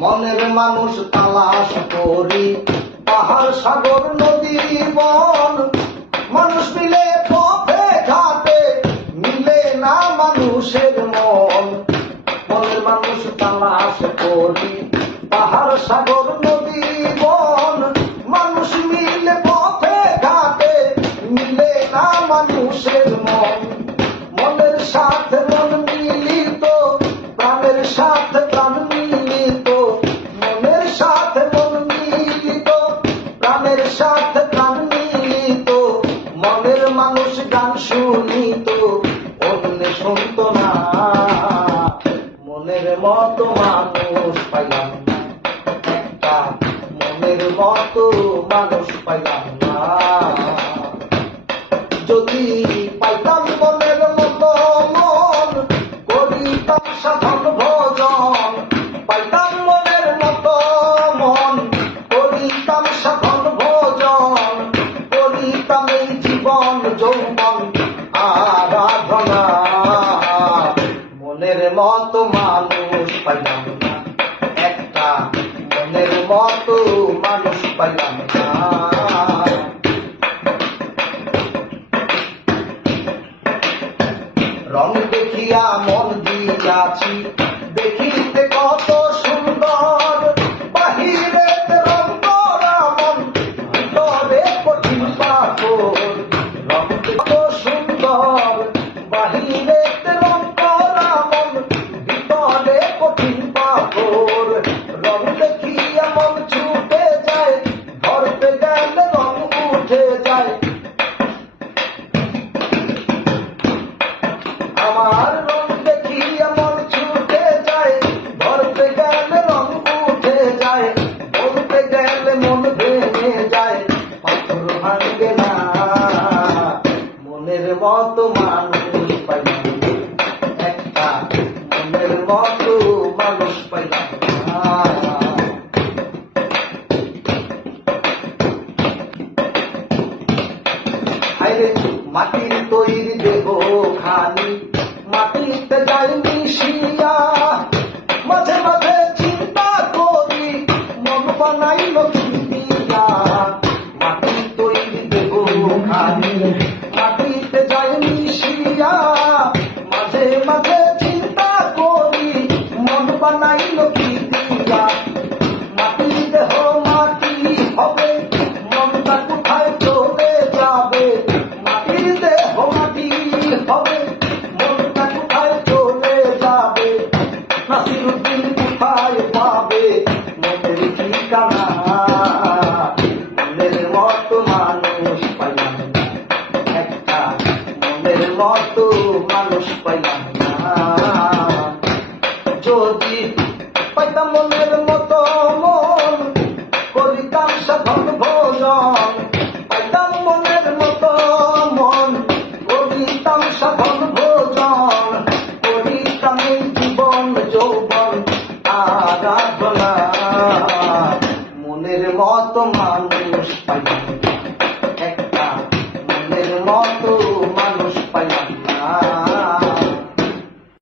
মনের মানুষ তালাশ করি পাহাড় সাগর নদী বন, মানুষ মিলে পথে ঘাটে মিলে না মানুষের মন। মনের মানুষ তালাশ করি পাহাড় সাগর নদী বন, মানুষ মিলে পথে ঘাটে মিলে না মানুষের মন। মনের সাথে মন মিলিত, প্রাণের সাথে প্রাণ মিলিত, মনের সাথে মন মিলিত, প্রাণের সাথে প্রাণ মিলিত। মনের মানুষ গান শুনিত, অন্য শুনত না। মনের মতো মানুষ পাইলাম না একটা, মনের মতো মানুষ পাইলাম না। যদি পাইতাম মনের মতো মন, করিতাম সাধন ভজন। পাইতাম মনের মতো মন, করিতাম সাধন ভজন। করিতাম এই জীবন যৌবন আরাধনা। মনের মতো মানুষ পাইলাম না একটা, মনের মতো মানুষ পাইলাম না। রং দেখিয়া মন দিয়াছি দেখিতে কত সুন্দর, বাহিরে রং করা মন ভিতরে কঠিন পাথর। রং কত সুন্দর, বাহিরে রং করা মন ভিতরে কঠিন পাথর। রং দেখিয়া মন ছুটে যায়, ধরতে গেলে রং উঠে যায়। আমার রং দেখিয়া মন ছুটে যায়, ধরতে গেলে রং উঠে যায়। বলতে গেলে মন ভেঙে যায়, পাথর ভাঙে না। মনের মতো মানুষ পাইলাম একটা, মনের মতো মানুষ পাইলাম না। মাটির তৈরি দেহ খানি মাটিতে যাই মিশিয়া, মাঝে মাঝে চিন্তা করি মন বানাইল কি দিয়া। মাটির তৈরি দেহ খানি মাটিতে যাই মিশিয়া, মাঝে মাঝে চিন্তা করি মন বানাইল কি দিয়া। মাটির দেহ মাটি হবে, মনটা কোথায় চলে যাবে। মাটির দেহ মাটি হবে, মনটা কোথায় চলে যাবে। নাসিরুদ্দিন কোথায় পাবে মনের ঠিকানা। মনের মতো মানুষ পাইলাম না একটা, মনের মতো মানুষ পাইলাম না। যদি পাইতাম মনের মতো মন, করিতাম সাধন ভজন। পাইতাম মনের মতো মন, করিতাম সাধন ভজন। করিতাম এই জীবন যৌবন আরাধনা। মনের মতো